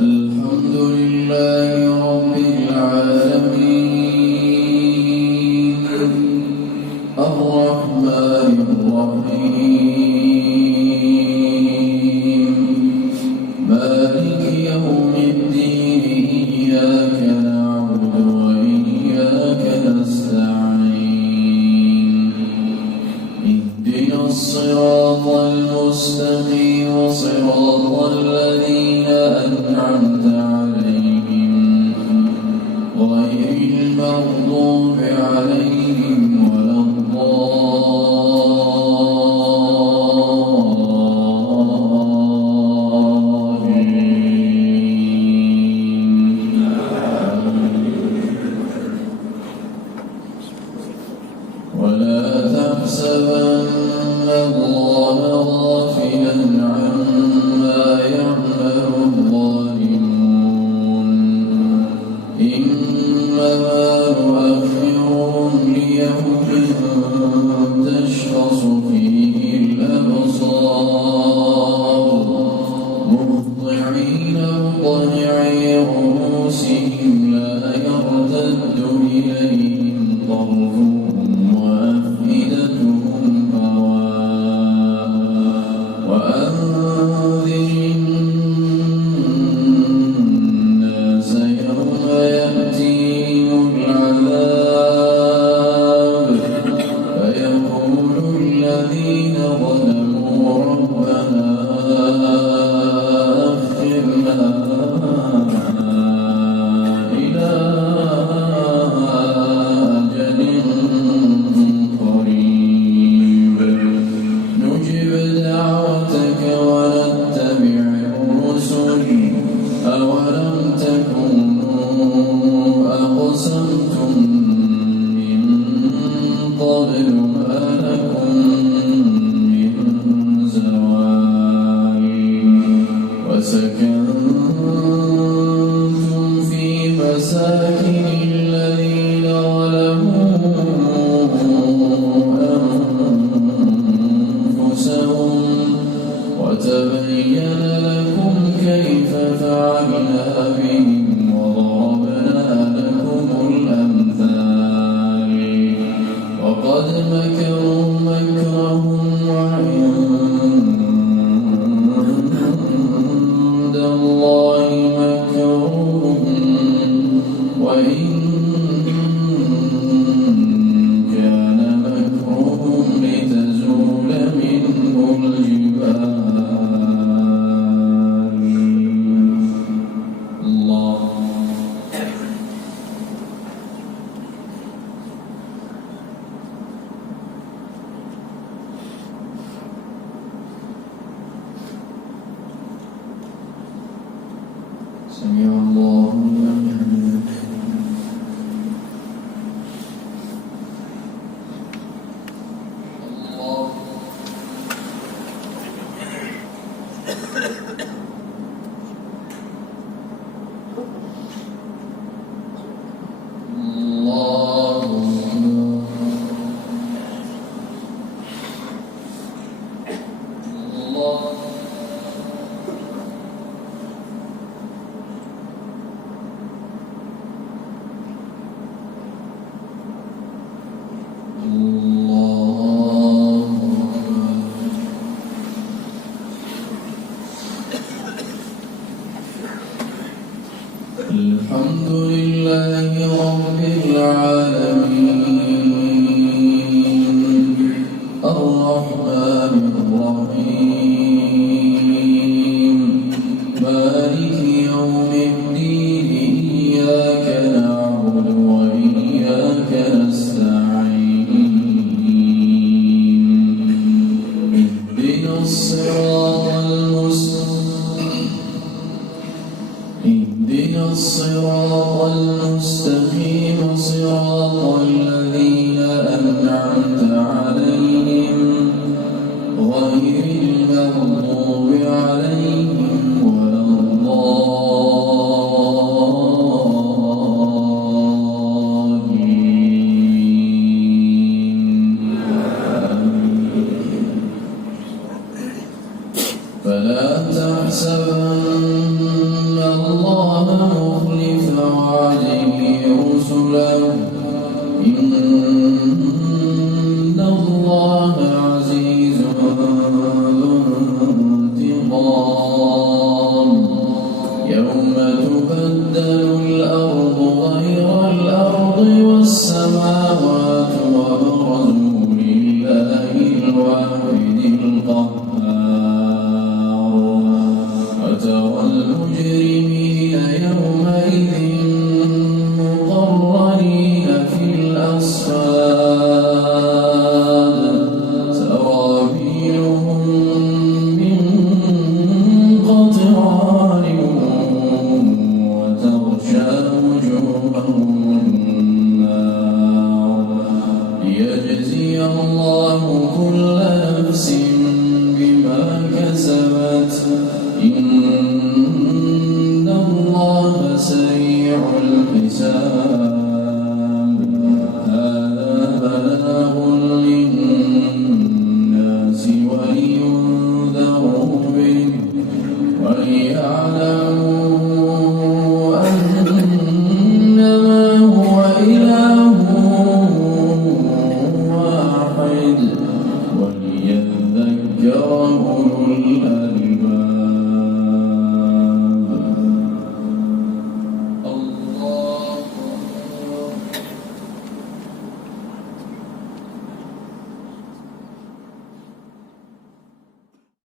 الحمد لله رب العالمين الرحمن الرحيم مالك يوم الدين إياك نعبد وإياك نستعين اهدنا الصراط المستقيم صراط الذين أنعمت عليهم غير المغضوب عليهم ولا الضالين ولا تحسبن الله غافلا عما يعمل الظالمون إنما نؤخرهم ليوم تشخص فيه الأبصار مهطعين مقنعي رؤوسهم لا يرتد إليهم طرفهم وأفئدتهم هواء وأنذر الناس يوم يأتيهم العذاب فيقول الذين ظلموا ربنا أخرنا إلى أجل قريب نجب دعوتك ونتبع الرسل أولم تكونوا أقسمتم من قبل ما لكم من زوال وسكنتم في مساكن الذين ظلموا أنفسهم وتبين لكم كيف فعلنا بهم وضربنا لكم الأمثال وقد مكروا مكرهم وعند الله مكرهم وإن كان مكرهم لتزول منه الجبال الله سمع الله لمن حمده الله الله الله الحمد لله رب العالمين الرحمن الرحيم مالك يوم الدين إياك نعبد وإياك نستعين اهدنا الصراط المستقيم صراط الذين يوم تبدل الأرض غير الأرض والسماوات وبرزوا لله الواحد القهار وترى المجرمين يومئذ مقرنين في الأصفاد سرابيلهم من قطران وتغشى وجوههم النار ليجزي الله كل نفس بما كسبت إن الله سريع الحساب